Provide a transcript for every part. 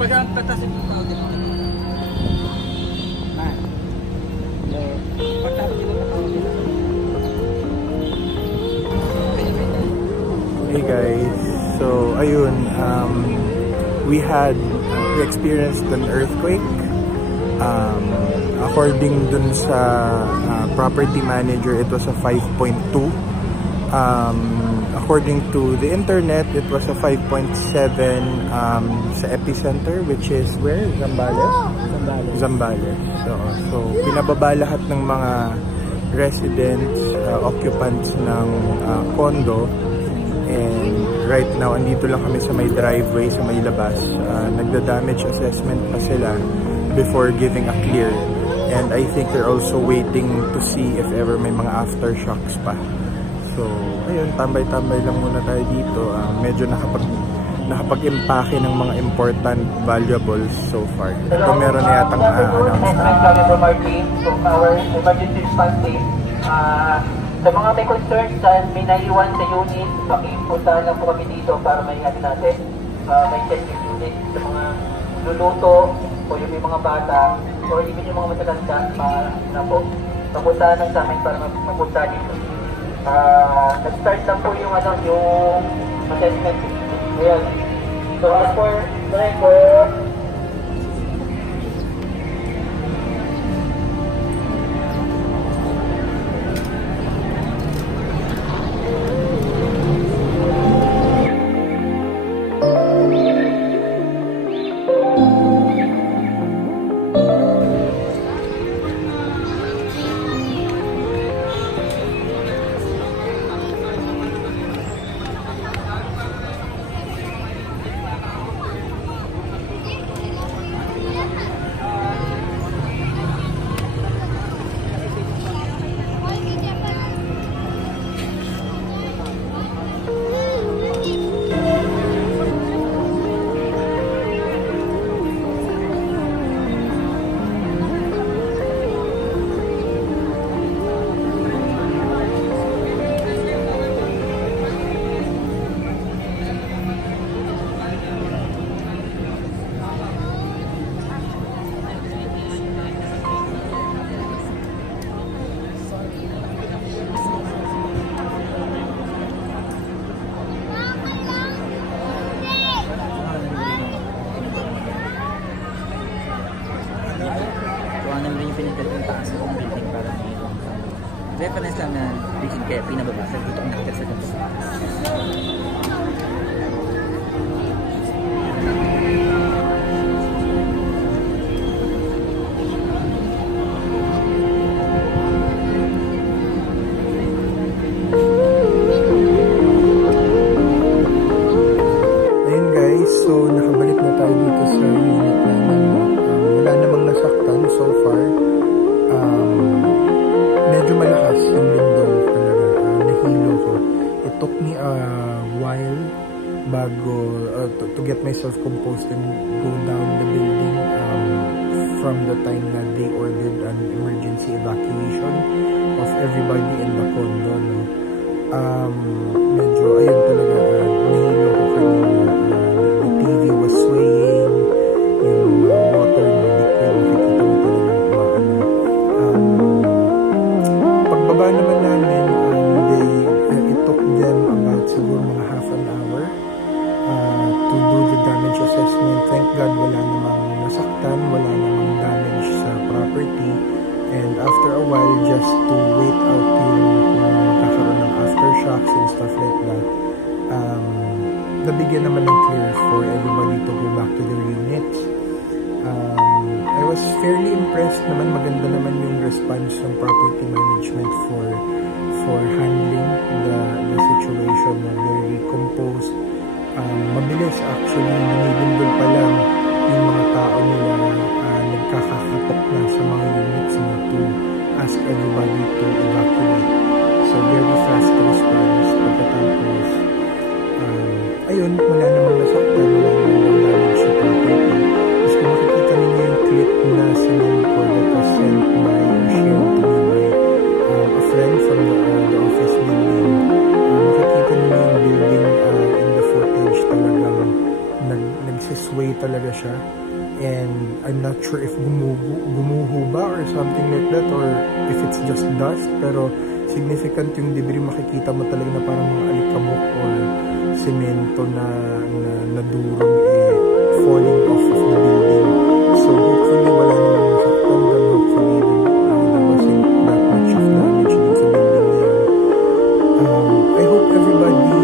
Hey guys, so ayun, we experienced an earthquake. According dun sa property manager, it was a 5.2. According to the internet, it was a 5.7 sa epicenter, which is where? Zambales. So pinababa lahat ng mga residents, occupants ng condo. And right now, andito lang kami sa may driveway, sa may labas. Nagda-damage assessment pa sila before giving a clear. And I think they're also waiting to see if ever may mga aftershocks pa. So, ayun, tambay-tambay lang muna tayo dito. Medyo nakapag-impake ng mga important valuables so far. Ito meron na yatang announcement. So, our emergency response team, sa mga may concerns dahil may naiwan sa unit, pakipuntahan lang po kami dito para may natin may checking unit sa mga luluto o yung may mga bata o even yung mga matatanda na po. Papuntahan lang sa amin para mapunta dito. Nag-start lang po yung assessment. Ayan. So as for the record, reference lang na bigyan kaya pinababa sa dito kung nakita sa ganito. Ayun guys, so nakabalik na tayo dito sa unit namin. Wala namang nasaktan so far. Medyo malakas yung lindol talaga, nahilo ko. It took me a while bago to get myself composed and go down the building from the time na they ordered an emergency evacuation of everybody in the condo. No? Medyo ayun talaga, nahilo ko kanina. The TV was swaying, yung water na liquid, nakikita mo talaga pagbaba naman namin, it took them about siguro mga half an hour to do the damage assessment. Thank God wala namang nasaktan, wala namang damage sa property, and after a while just to wait out yung kakaroon ng aftershocks and stuff like that, nabigyan naman ng clear for everybody to go back to their units. I was fairly impressed naman, maganda naman yung response ng property management for handling the situation. Very composed, mabilis actually, binibindol pa lang yung mga tao nila, nagkakakatok na sa mga units na to ask everybody to evacuate. So very fast response. Pagkatapos ayun, wala namang nasaktan, wala namang damage sa property. Tapos kung makikita ninyo yung clip na sinend ko that was sent by or shared to me by a friend from the office building, makikita ninyo yung building in the footage, talagang nagsisway talaga siya. something like that, or if it's just dust, pero significant yung debris, makikita mo talaga na parang mga alikabok or semento na nadurog falling off of the building. So hopefully wala namang nasaktan, and hopefully there wasn't that much of damage dun sa building na yun. I hope everybody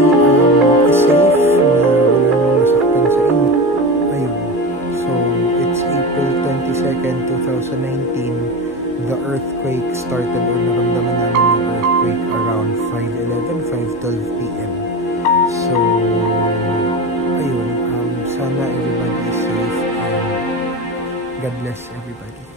is safe, na wala namang nasaktan sa inyo. Ayun. So it's April 22nd, 2019. The earthquake started, or naramdaman namin yung earthquake around 5:12 p.m. So ayun, sana everybody is safe, and God bless everybody.